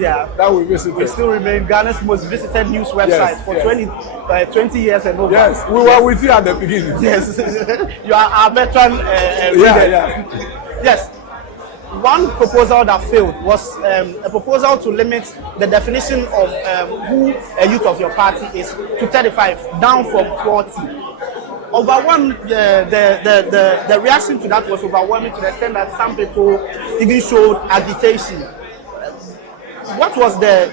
that we visited. We still remain Ghana's most visited news website for 20 years and over. Yes, we were with you at the beginning. Yes, you are our veteran reader. Yes. One proposal that failed was a proposal to limit the definition of who a youth of your party is to 35, down from 40. The reaction to that was overwhelming to the extent that some people even showed agitation. What was the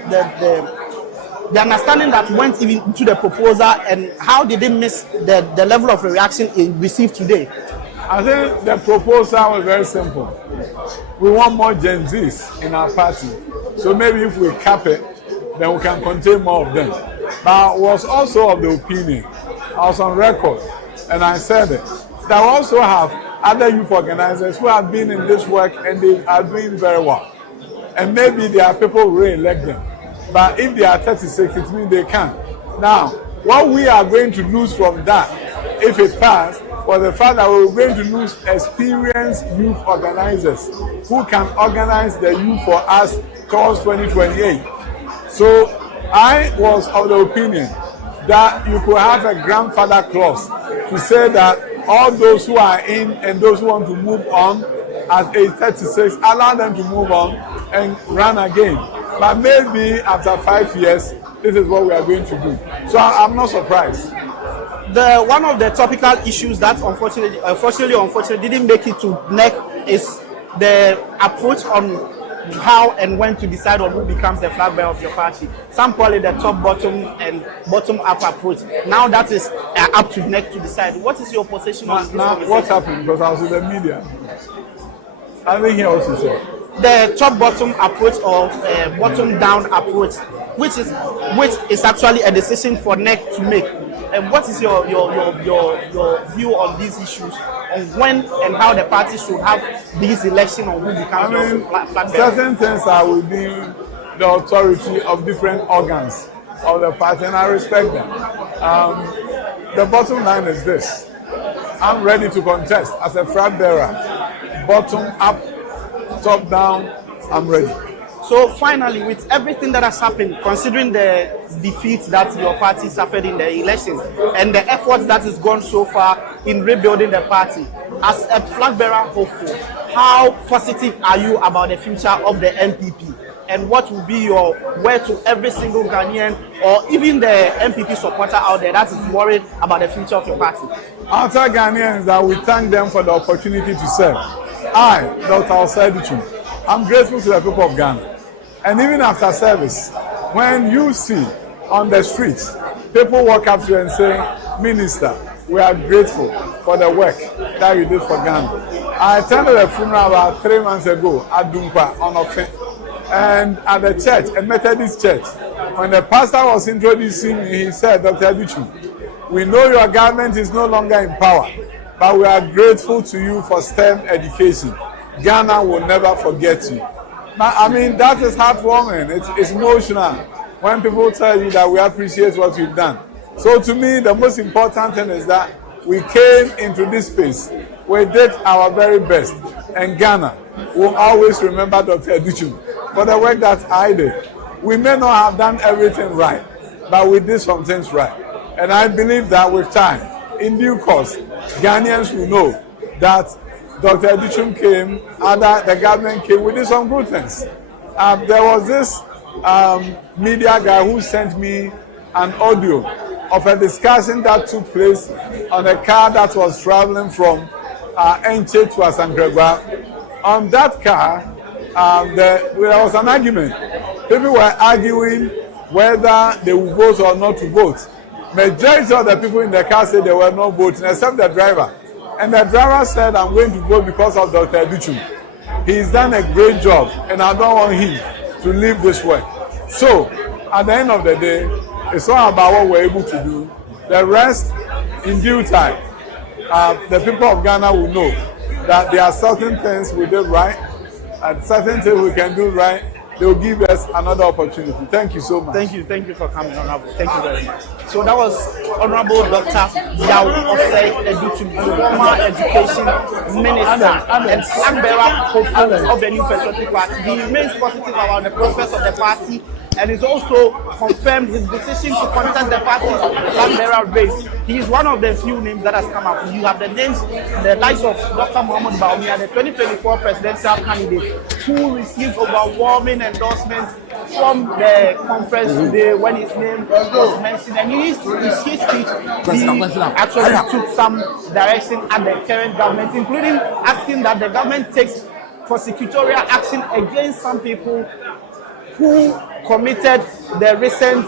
understanding that went even into the proposal, and how did it miss the level of reaction it received today? I think the proposal was very simple. We want more Gen Zs in our party. So maybe if we cap it, then we can contain more of them. But I was also of the opinion, I was on record, and I said it, that we also have other youth organizers who have been in this work and they are doing very well. And maybe there are people who re-elect them. But if they are 36, it means they can. Now, what we are going to lose from that, if it passed, was the fact that we were going to lose experienced youth organizers who can organize the youth for us towards 2028. So I was of the opinion that you could have a grandfather clause to say that all those who are in and those who want to move on at age 36, allow them to move on and run again. But maybe after 5 years, this is what we are going to do. So I'm not surprised. One of the topical issues that unfortunately didn't make it to NEC is the approach on how and when to decide on who becomes the flag bearer of your party. Some call it the top-bottom and bottom-up approach. Now that is up to NEC to decide. What is your position on this? Now, what happened? Because I was in the media. I didn't hear what you said. The top-bottom approach or bottom-down approach, which is actually a decision for NEC to make. And what is your view on these issues, on when and how the party should have these elections on who becomes flag bearer? Certain things are within the authority of different organs of the party, and I respect them. The bottom line is this: I'm ready to contest as a flag bearer. Bottom up, top down, I'm ready. So finally, with everything that has happened, considering the defeat that your party suffered in the elections and the efforts that has gone so far in rebuilding the party, as a flag bearer hopeful, how positive are you about the future of the MPP? And what will be your word to every single Ghanaian or even the MPP supporter out there that is worried about the future of your party? I'll tell Ghanaians that we thank them for the opportunity to serve. I, Dr. Osaidichum, I'm grateful to the people of Ghana. And even after service, when you see on the streets, people walk up to you and say, Minister, we are grateful for the work that you did for Ghana. I attended a funeral about 3 months ago at Dumpa on Ofe. And at the church, a Methodist church, when the pastor was introducing me, he said, Dr. Aduchu, we know your government is no longer in power, but we are grateful to you for STEM education. Ghana will never forget you. I mean, that is heartwarming. It's emotional when people tell you that we appreciate what you've done. So to me, the most important thing is that we came into this space. We did our very best. And Ghana will always remember Dr. Aduchu for the work that I did. We may not have done everything right, but we did some things right. And I believe that with time, in due course, Ghanaians will know that Dr. Aduchu came, the government came, we did some good things. There was this media guy who sent me an audio of a discussion that took place on a car that was traveling from Enche to Asankregwa. On that car, there was an argument. People were arguing whether they would vote or not to vote. Majority of the people in the car said they were not voting, except the driver. And the driver said, I'm going to vote because of Dr. Aduchu. He's done a great job, and I don't want him to leave this work. So, at the end of the day, it's all about what we're able to do. The rest, in due time, the people of Ghana will know that there are certain things we did right, and certain things we can do right, they will give us another opportunity. Thank you so much. Thank you for coming, Honorable. Thank you very much. So that was Honorable Dr. Yao Osei Edutu, former Education Minister and Flagbearer of the New Patriotic Party. He remains positive about the prospects of the party, and he's also confirmed his decision to contest the party's Flagbearer race. He is one of the few names that has come up. You have the names, the likes of Dr. Mohamed Bawumia, the 2024 presidential candidate, who received overwhelming endorsements from the conference today when his name was mentioned. And in his speech, he actually took some direction at the current government, including asking that the government takes prosecutorial action against some people who committed the recent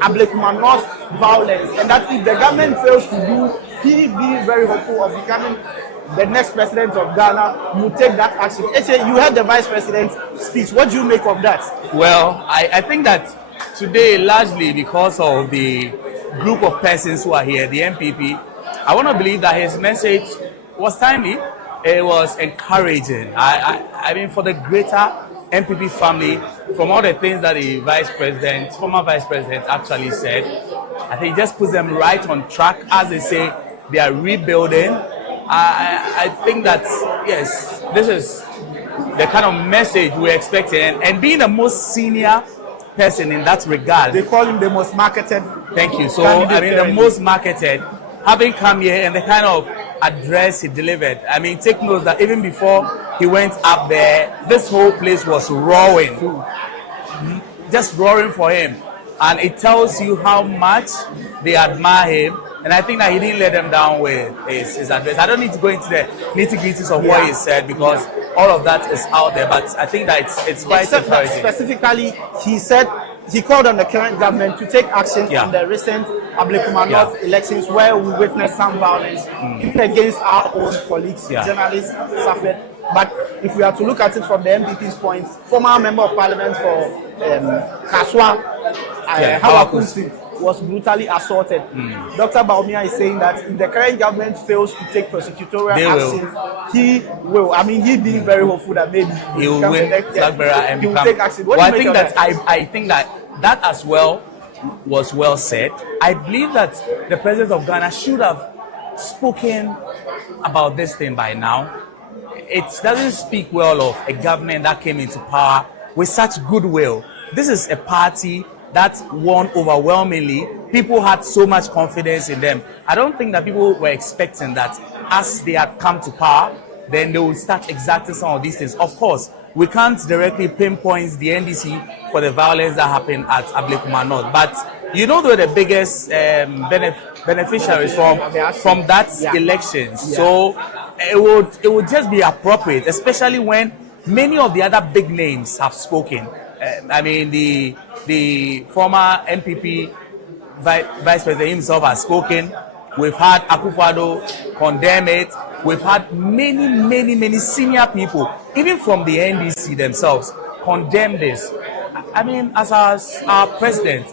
Ablekuma North violence, and that if the government fails to do, he be very hopeful of becoming the next president of Ghana. You take that action. You heard the vice president's speech. What do you make of that? Well, I think that today, largely because of the group of persons who are here, the MPP, I want to believe that his message was timely. It was encouraging. I mean, for the greater MPP family, from all the things that the former vice president actually said, I think it just puts them right on track. As they say, they are rebuilding. I think that, yes, this is the kind of message we're expecting. And being the most senior person in that regard. They call him the most marketed. Thank you. So, I mean, the most marketed, having come here and the kind of address he delivered. I mean, take note that even before he went up there, this whole place was roaring. Just roaring for him. And it tells you how much they admire him. And I think that he didn't let them down with his address. I don't need to go into the nitty-gritties of what he said, because all of that is out there. But I think that it's quite encouraging. Specifically, he said he called on the current government to take action on the recent Ablekuma North elections, where we witnessed some violence even against our own colleagues, journalists suffered. But if we are to look at it from the MPP's point, former member of parliament for Kaswa, Hawakunsi, was brutally assaulted. Dr. Bawumia is saying that if the current government fails to take prosecutorial action, he will. I mean, he being very hopeful that maybe he will win Flagbearer and he will take action. Well, I think that as well was well said. I believe that the president of Ghana should have spoken about this thing by now. It doesn't speak well of a government that came into power with such goodwill. This is a party that won overwhelmingly. People had so much confidence in them. I don't think that people were expecting that as they had come to power, then they would start exacting some of these things. Of course, we can't directly pinpoint the NDC for the violence that happened at Ablekuma North, but you know they're the biggest beneficiaries from that elections. So it would just be appropriate, especially when many of the other big names have spoken. I mean, the former MPP vice president himself has spoken. We've had Akufo-Addo condemn it. We've had many senior people, even from the NDC themselves, condemn this. I mean, as our president,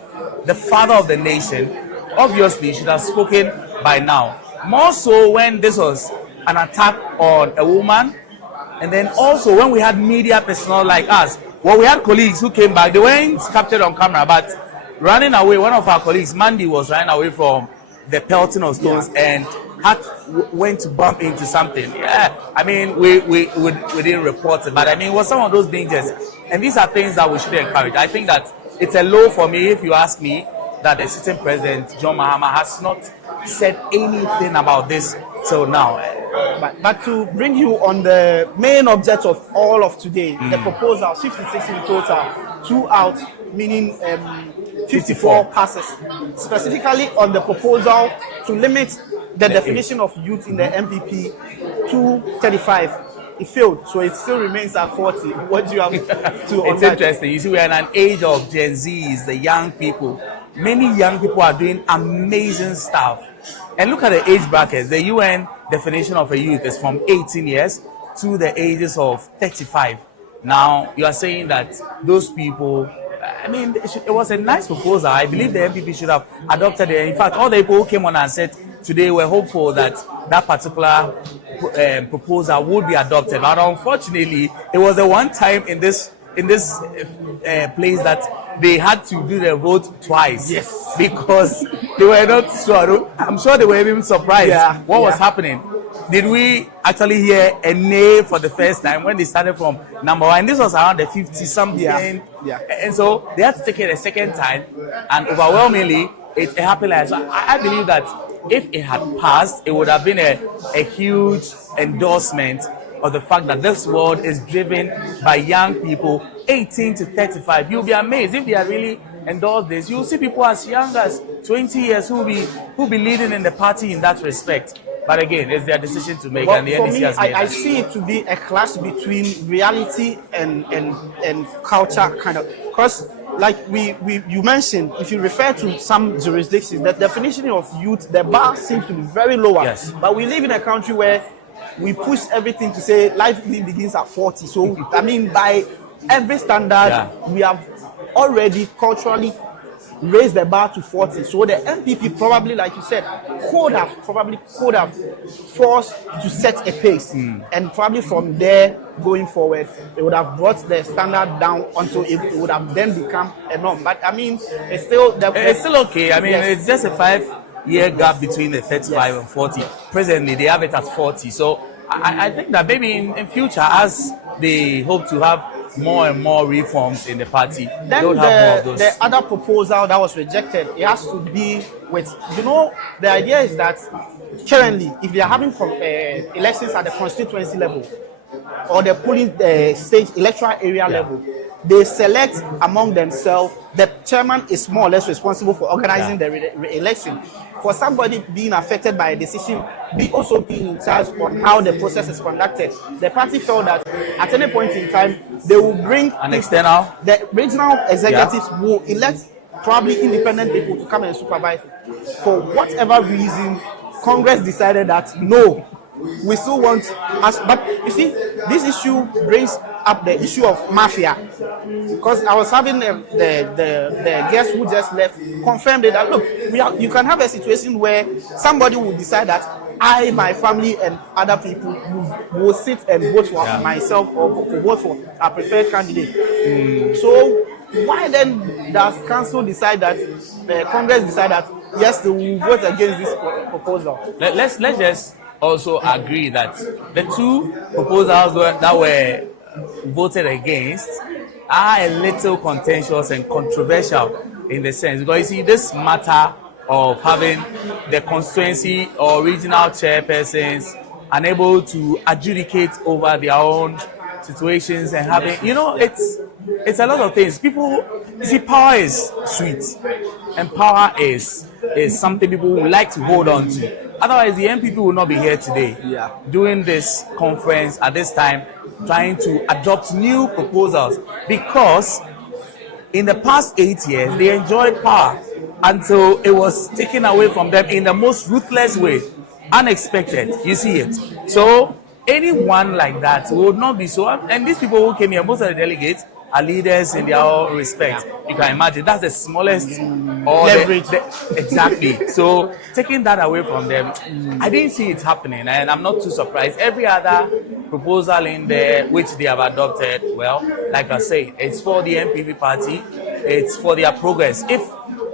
the father of the nation, obviously should have spoken by now. More so when this was an attack on a woman, and then also when we had media personnel like us. Well, we had colleagues who came back. They weren't captured on camera, but running away. One of our colleagues, Mandy, was running away from the pelting of stones and went to bump into something. Yeah, I mean, we didn't report it, but I mean, it was some of those dangers. And these are things that we should encourage. I think that it's a low for me, if you ask me, that the sitting president, John Mahama, has not said anything about this till now. But to bring you on the main object of all of today, the proposal, 56 in total, 2 out, meaning 54 passes. Specifically on the proposal to limit the definition of youth in the MPP to 35. It failed, so it still remains at 40. What do you have to on It's that? interesting. You see, we're in an age of Gen Zs, the young people. Many young people are doing amazing stuff. And look at the age brackets. The UN definition of a youth is from 18 years to the ages of 35. Now, you are saying that those people, I mean, it was a nice proposal. I believe the MPP should have adopted it. In fact, all the people who came on and said today were hopeful that that particular proposal would be adopted. But unfortunately, it was the one time in this in this place that they had to do the vote twice. Yes. Because they were not sure. I'm sure they were even surprised what was happening. Did we actually hear a nay for the first time when they started from number one? This was around the 50 something. Yeah. And so they had to take it a second time, and overwhelmingly it happened. Like so. I believe that if it had passed, it would have been a huge endorsement of the fact that this world is driven by young people 18 to 35. You'll be amazed if they are really endorsed this. You'll see people as young as 20 years who will be leading in the party in that respect. But again, it's their decision to make, and the for NDC me, has made I that. see it to be a clash between reality and culture, kind of. Because, like you mentioned, if you refer to some jurisdictions, the definition of youth, the bar seems to be very lower. Yes. But we live in a country where we push everything to say life begins at 40. So, I mean, by every standard, we have already culturally raise the bar to 40. So the MPP probably, like you said, could have forced to set a pace. And probably from there going forward, it would have brought the standard down until it would have then become a norm. But I mean, it's still okay. I mean, it's just a 5-year gap between the 35 and 40. Presently, they have it at 40. So I think that maybe in future, as they hope to have more and more reforms in the party, then they'll have more of those. The other proposal that was rejected, it has to be with, the idea is that currently, if they are having elections at the constituency level or the polling stage electoral area level, they select among themselves. The chairman is more or less responsible for organizing the election. For somebody being affected by a decision, also being in charge on how the process is conducted, the party felt that at any point in time, they will bring an external. The regional executives will elect probably independent people to come and supervise. For whatever reason, Congress decided that no, we still want us. But you see, this issue brings up the issue of mafia, because I was having the guest who just left confirmed that look, you can have a situation where somebody will decide that I, my family, and other people will sit and vote for myself or vote for a preferred candidate. So why then does council decide that Congress decide that yes, they will vote against this proposal? Let's just also agree that the two proposals that were voted against are a little contentious and controversial in the sense, because you see this matter of having the constituency or regional chairpersons unable to adjudicate over their own situations and having, it's a lot of things. People, you see, power is sweet and power is something people would like to hold on to. Otherwise, the MPP will not be here today doing this conference at this time, trying to adopt new proposals, because in the past 8 years, they enjoyed power until it was taken away from them in the most ruthless way, unexpected. You see it. So anyone like that would not be so. And these people who came here, most of the delegates are leaders in their own respect. You can imagine that's the smallest leverage. Exactly. So taking that away from them, I didn't see it happening, and I'm not too surprised. Every other proposal in there which they have adopted, well, like I say, it's for the MPP party, it's for their progress.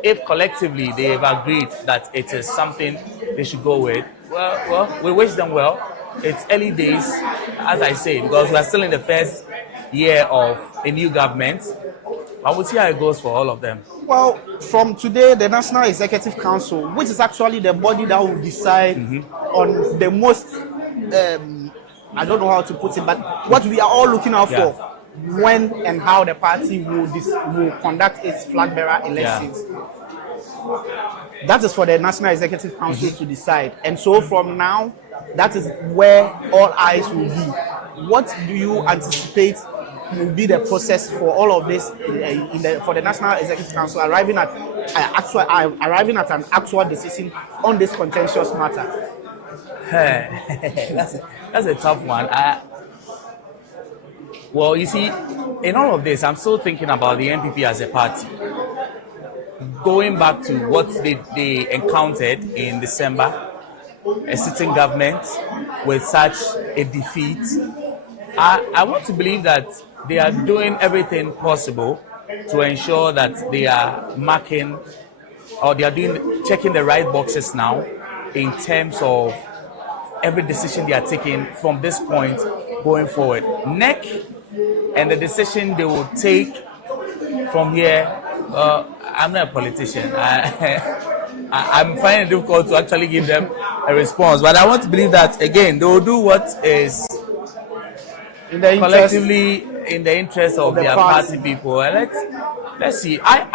If collectively they have agreed that it is something they should go with, well, we wish them well. It's early days, as I say, because we are still in the first year of a new government. I will see how it goes for all of them. Well, from today, the National Executive Council, which is actually the body that will decide on the most, I don't know how to put it, but what we are all looking out for, when and how the party will conduct its Flagbearer elections. That is for the National Executive Council to decide. And so from now, that is where all eyes will be. What do you anticipate will be the process for all of this for the National Executive Council arriving at an actual decision on this contentious matter? That's a tough one. Well, you see, in all of this, I'm still thinking about the NPP as a party. Going back to what they encountered in December, a sitting government with such a defeat, I want to believe that they are doing everything possible to ensure that they are marking or they are checking the right boxes now in terms of every decision they are taking from this point going forward. NEC and the decision they will take from here, I'm not a politician. I'm finding it difficult to actually give them a response, but I want to believe that again they will do what is collectively in the interest of their party people. And let's see. I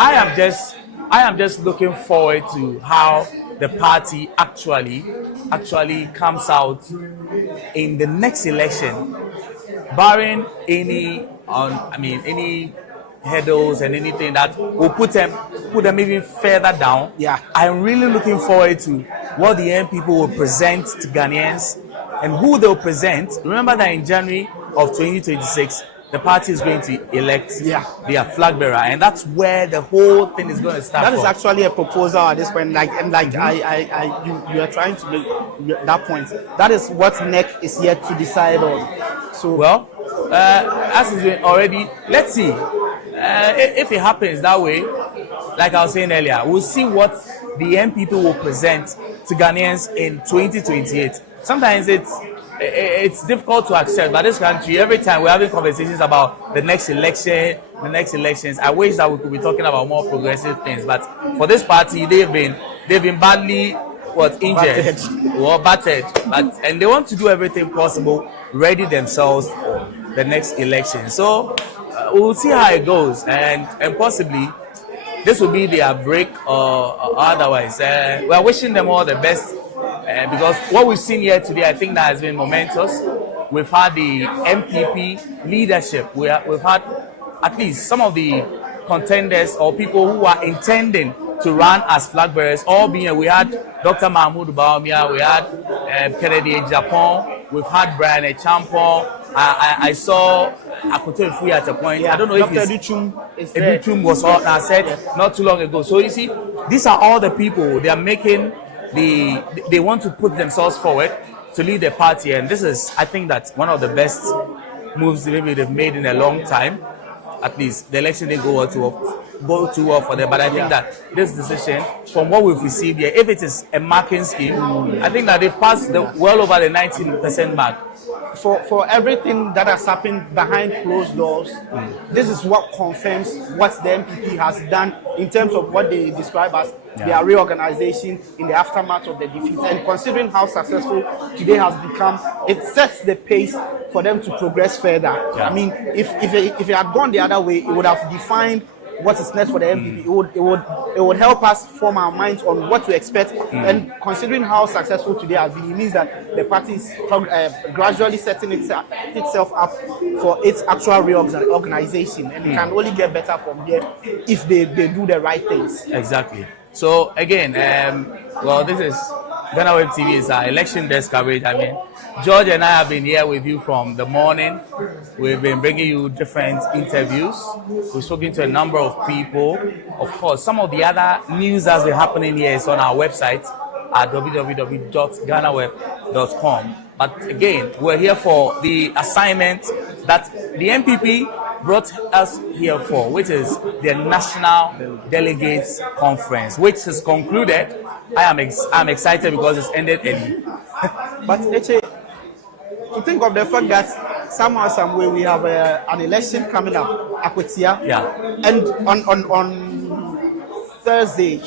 am just looking forward to how the party actually comes out in the next election, barring any hurdles and anything that will put them even further down. Yeah, I'm really looking forward to what the young people will present to Ghanaians and who they'll present. Remember that in January of 2026, the party is going to elect their flag bearer, and that's where the whole thing is going to start. That is actually a proposal at this point. You are trying to make that point. That is what NEC is yet to decide on. So well, as is been already, let's see if it happens that way. Like I was saying earlier, we'll see what the MPP will present to Ghanaians in 2028. Sometimes it's difficult to accept, but this country, every time we're having conversations about the next elections, I wish that we could be talking about more progressive things. But for this party, they've been badly injured or battered, and they want to do everything possible, ready themselves for the next election. So we'll see how it goes, and possibly this will be their break or otherwise. We're wishing them all the best. Because what we've seen here today, I think that has been momentous. We've had the MPP leadership. We've had at least some of the contenders or people who are intending to run as flag bearers all being here. We had Dr. Mahmoud Baumia, we had Kennedy Japan, we've had Brian Champon. I saw Akoto Ifui at a point. I don't know Dr. if Educhum was on. I said not too long ago. So you see, these are all the people they are making. They want to put themselves forward to lead the party, and this is, I think, that's one of the best moves maybe they've made in a long time. At least the election didn't go too well for them, but I think that this decision, from what we've received here, if it is a marking scheme, I think that they've passed well over the 19% mark. For everything that has happened behind closed doors, this is what confirms what the MPP has done in terms of what they describe as their reorganization in the aftermath of the defeat. And considering how successful today has become, it sets the pace for them to progress further. I mean, if it had gone the other way, it would have defined what is next for the MPP. It would help us form our minds on what to expect. And considering how successful today has been, it means that the party is gradually setting itself up for its actual reorganization, and it can only get better from here if they do the right things. Exactly. So again, this is GhanaWeb TV is our election desk coverage. I mean, George and I have been here with you from the morning. We've been bringing you different interviews. We've spoken to a number of people. Of course, some of the other news that's been happening here is on our website at www.ghanaweb.com. But again, we're here for the assignment that the MPP brought us here for, which is the National Delegates Conference, which is concluded. I'm excited because it's ended early. But Eche, to think of the fact that somehow, some way, we have an election coming up, Akwetia, and on Thursday,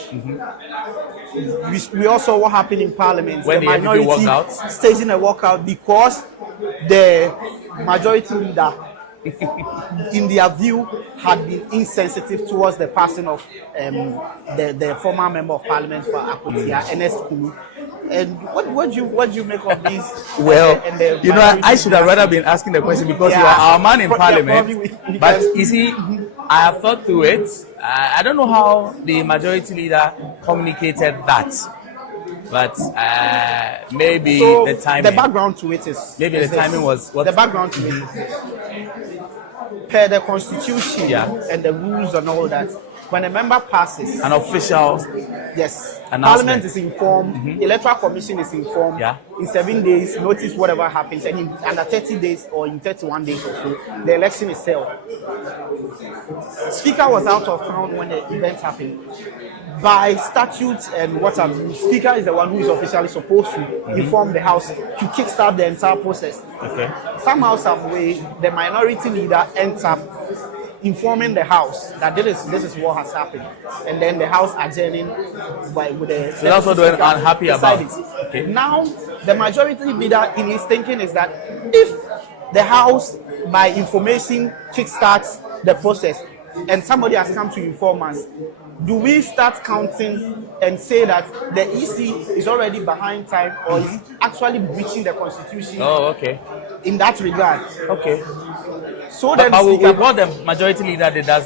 we also what happened in Parliament. When the minority staging a walkout because the majority leader, in their view, had been insensitive towards the passing of the former member of Parliament for Akwetia, Ernest Kulu. And what do you make of these? Well, I should have rather been asking the question because you are our man in Parliament. But you see, I have thought through it. I don't know how the majority leader communicated that, but maybe the timing. The background to it is timing was what? The background to it is per the Constitution and the rules and all that. when a member passes, An official. yes, Announcement. Parliament is informed, Electoral Commission is informed. Yeah. In 7 days, notice whatever happens, and in under 30 days or in 31 days or so, the election is held. Speaker was out of town when the event happened. By statute and what have you, Speaker is the one who is officially supposed to inform the House to kickstart the entire process. Okay. Somehow, some way, the minority leader ends up informing the House that this is what has happened, and then the House adjourning with the. So that's what we're unhappy about. Okay. Now, the majority leader in his thinking is that if the House, by information, kickstarts the process, and somebody has come to inform us, do we start counting and say that the EC is already behind time or is actually breaching the Constitution? Oh, okay. In that regard, Okay. so then But Speaker, what the majority leader did, that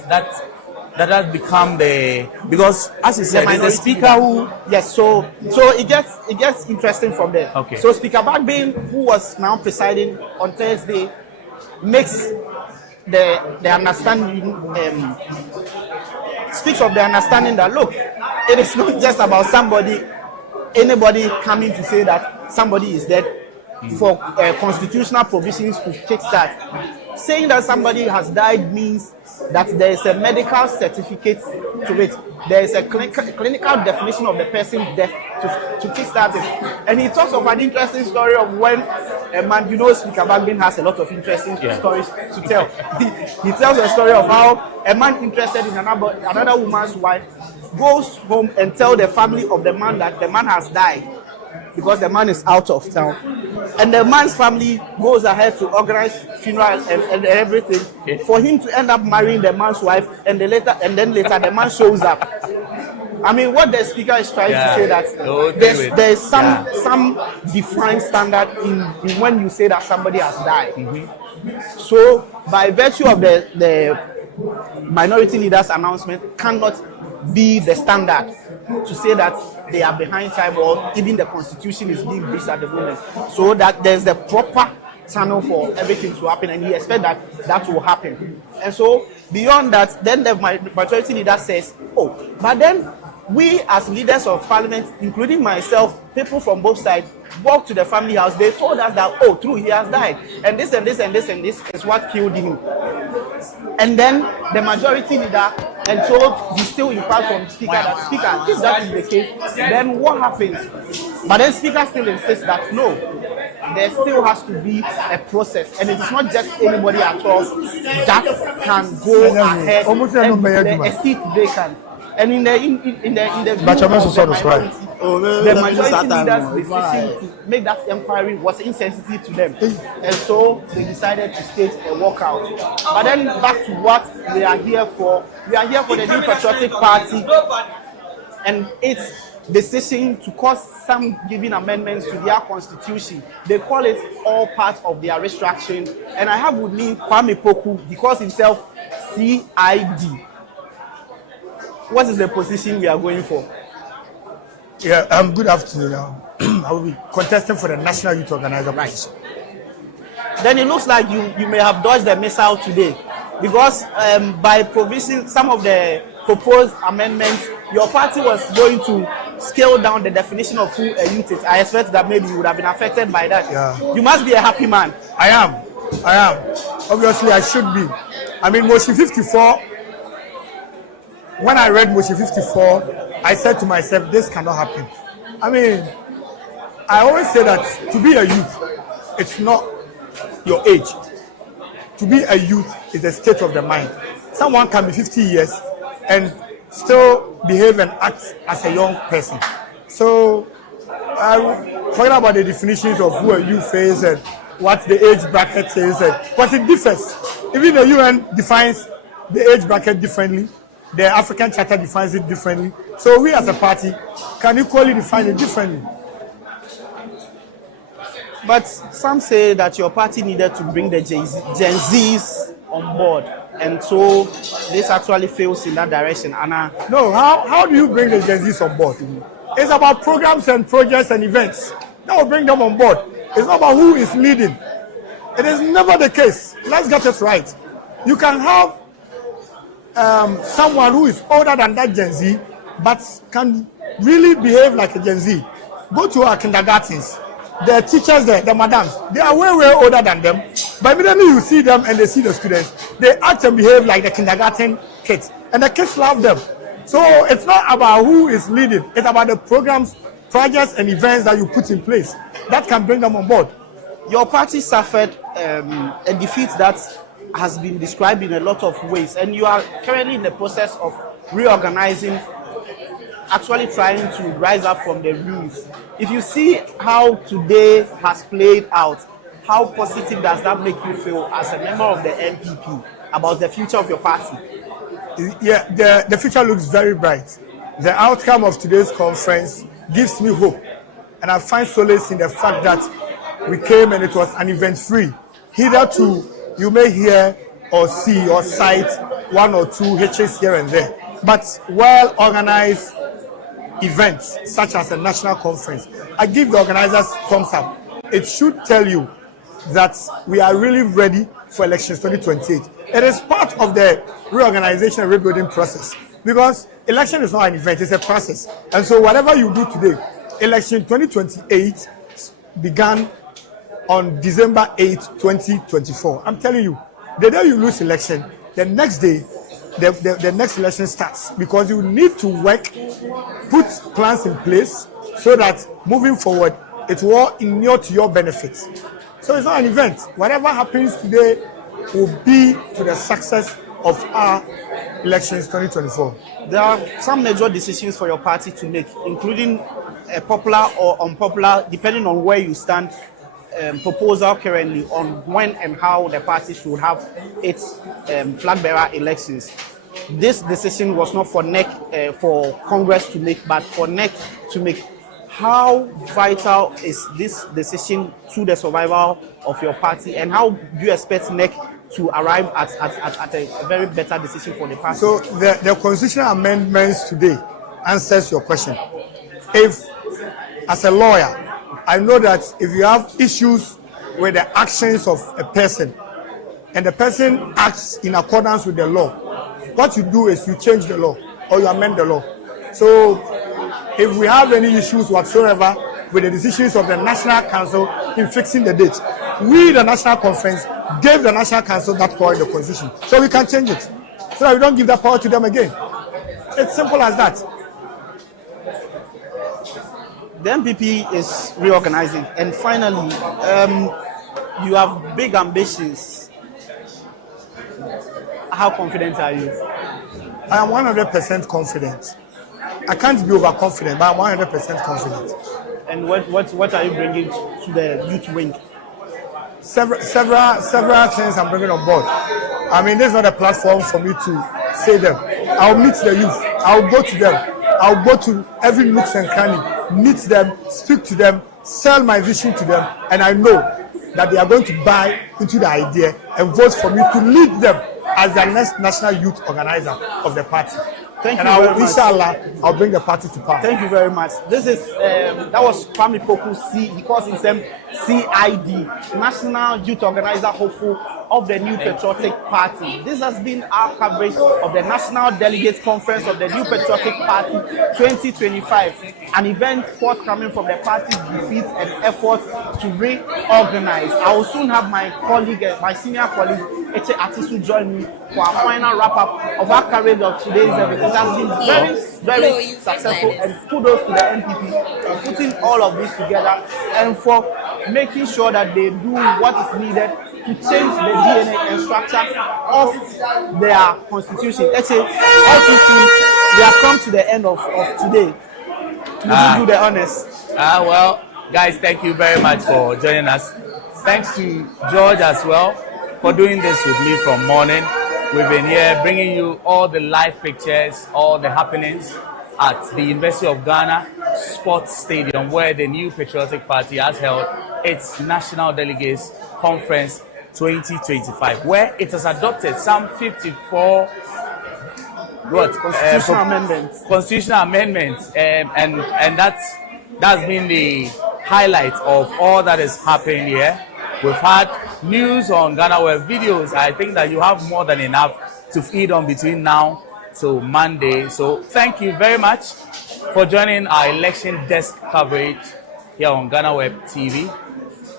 has become the, because as you said, it's the minority speaker leader. who. Yes, so it gets interesting from there. Okay. So Speaker Bagbin, who was now presiding on Thursday, makes the understanding, speaks of the understanding that look, it is not just about anybody coming to say that somebody is dead for constitutional provisions to kickstart. Saying that somebody has died means that there is a medical certificate to it. There is a clinical definition of the person's death to kickstart it. And he talks of an interesting story of when a man, Speaker Bagbin has a lot of interesting stories to tell. He tells a story of how a man interested in another woman's wife goes home and tells the family of the man that the man has died because the man is out of town. And the man's family goes ahead to organize funeral and everything for him to end up marrying the man's wife, and then later the man shows up. I mean, what the speaker is trying to say that there's some defined standard in when you say that somebody has died. So by virtue of the minority leader's announcement cannot be the standard to say that they are behind time or even the Constitution is being breached at the moment. So that there's the proper channel for everything to happen, and he expects that will happen. And so beyond that, then the majority leader says, but then we as leaders of Parliament, including myself, people from both sides, walked to the family house. They told us that, true, he has died, and this and this and this and this is what killed him. And then the majority leader and told he still inquired from Speaker that, Speaker, if that is the case, then what happens? But then Speaker still insists that no, there still has to be a process, and it is not just anybody at all that can go ahead and a seat vacant. And in the majority leader's decision to make that inquiry was insensitive to them, and so they decided to stage a walkout. But then back to what we are here for. We are here for the New Patriotic Party and its decision to cause some giving amendments to their constitution. They call it all part of their restructuring. And I have with me Kwame Poku. He calls himself CID. What is the position we are going for? Yeah, good afternoon. I will be contesting for the National Youth Organizer position. Then it looks like you may have dodged the missile today, because by provision, some of the proposed amendments, your party was going to scale down the definition of who a youth is. I expect that maybe you would have been affected by that. Yeah. You must be a happy man. I am. Obviously, I should be. I mean, motion 54. When I read motion 54, I said to myself, this cannot happen. I mean, I always say that to be a youth, it's not your age. To be a youth is a state of the mind. Someone can be 50 years and still behave and act as a young person. So, forget about the definitions of who a youth is and what the age bracket is, but it differs. Even the UN defines the age bracket differently. The African Charter defines it differently. So we as a party can equally define it differently. But some say that your party needed to bring the Gen Zs on board. And so this actually fails in that direction. Anna. No, how do you bring the Gen Zs on board? It's about programs and projects and events. That will bring them on board. It's not about who is leading. It is never the case. Let's get it right. You can have someone who is older than that Gen Z, but can really behave like a Gen Z. Go to our kindergartens. The teachers there, the madams, they are way, way older than them. But immediately you see them and they see the students, they act and behave like the kindergarten kids. And the kids love them. So it's not about who is leading. It's about the programs, projects, and events that you put in place that can bring them on board. Your party suffered a defeat that has been described in a lot of ways, and you are currently in the process of reorganizing, actually trying to rise up from the ruins. If you see how today has played out, how positive does that make you feel as a member of the NPP about the future of your party? Yeah, the future looks very bright. The outcome of today's conference gives me hope, and I find solace in the fact that we came and it was an event-free. Hitherto, you may hear or see or cite one or two hitches here and there, but well-organized events such as a national conference, I give the organizers thumbs up. It should tell you that we are really ready for elections 2028. It is part of the reorganization and rebuilding process, because election is not an event, it's a process. And so whatever you do today, election 2028 began on December 8, 2024. I'm telling you, the day you lose election, the next day, the next election starts, because you need to work, put plans in place so that moving forward, it will inure to your benefits. So it's not an event. Whatever happens today will be to the success of our elections 2024. There are some major decisions for your party to make, including a popular or unpopular, depending on where you stand, proposal currently on when and how the party should have its Flagbearer elections. This decision was not for NEC, for Congress to make, but for NEC to make. How vital is this decision to the survival of your party, and how do you expect NEC to arrive at a very better decision for the party? So the constitutional amendments today answers your question. If, as a lawyer, I know that if you have issues with the actions of a person and the person acts in accordance with the law, what you do is you change the law or you amend the law. So if we have any issues whatsoever with the decisions of the National Council in fixing the date, we, the National Conference, gave the National Council that power in the Constitution. So we can change it, so that we don't give that power to them again. It's simple as that. The MPP is reorganizing, and finally, you have big ambitions. How confident are you? I am 100% confident. I can't be overconfident, but I'm 100% confident. And what are you bringing to the youth wing? Several things I'm bringing on board. I mean, this is not a platform for me to say them. I'll meet the youth. I'll go to them. I'll go to every nook and cranny, meet them, speak to them, sell my vision to them, and I know that they are going to buy into the idea and vote for me to lead them as the next national youth organizer of the party. Thank you very much. Inshallah, I'll bring the party to power. Thank you very much. This is that was Kwame Poku C. He calls himself CID, National Youth Organizer Hopeful of the New Patriotic Party. This has been our coverage of the National Delegates Conference of the New Patriotic Party 2025, an event forthcoming from the party's defeat and efforts to reorganize. I will soon have my colleague, my senior colleague, Eche Atisu, join me for our final wrap-up of our coverage of today's event. It has been very successful, and kudos to the NPP for putting all of this together and for making sure that they do what is needed to change the DNA and structure of their constitution. Eche, all too soon, we have come to the end of today. Would you do the honors? Well, guys, thank you very much for joining us. Thanks to George as well for doing this with me from morning. We've been here bringing you all the live pictures, all the happenings at the University of Ghana Sports Stadium, where the New Patriotic Party has held its National Delegates Conference 2025, where it has adopted some 54 constitutional amendments, and that's been the highlight of all that has happened here. We've had news on GhanaWeb videos. I think that you have more than enough to feed on between now till Monday. So thank you very much for joining our election desk coverage here on GhanaWeb TV.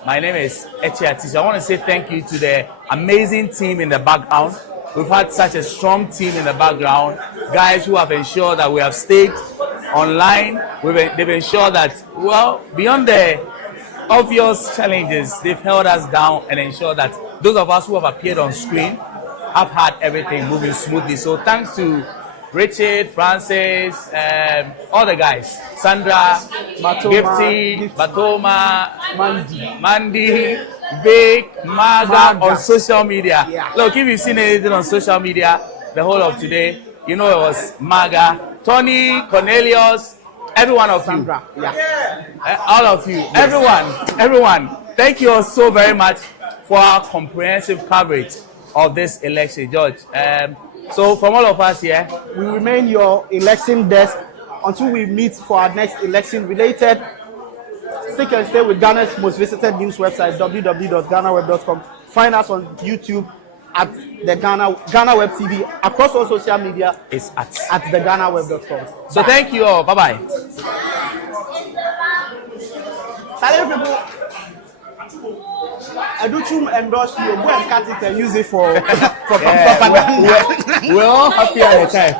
My name is Echi Atiso. I want to say thank you to the amazing team in the background. We've had such a strong team in the background, guys who have ensured that we have stayed online. They've ensured that, well, beyond the obvious challenges, they've held us down and ensured that those of us who have appeared on screen have had everything moving smoothly. So thanks to Richard, Francis, all the guys, Sandra, Gifty, Batoma, Mandy, Vic, Maga on social media. Yeah. Look, if you've seen anything on social media the whole of today, you know it was Maga, Tony, Cornelius, every one of you. All of you, everyone. Thank you all so very much for our comprehensive coverage of this election, George. So from all of us here, we remain your election desk until we meet for our next election related. Stick and stay with Ghana's most visited news website, www.ghanaweb.com. Find us on YouTube at the GhanaWeb TV. Across all social media, it's at the GhanaWeb.com. So thank you all. Bye-bye. Hello, people. I do endorse you. Go and cut it and use it for propaganda. We're all happy at the time.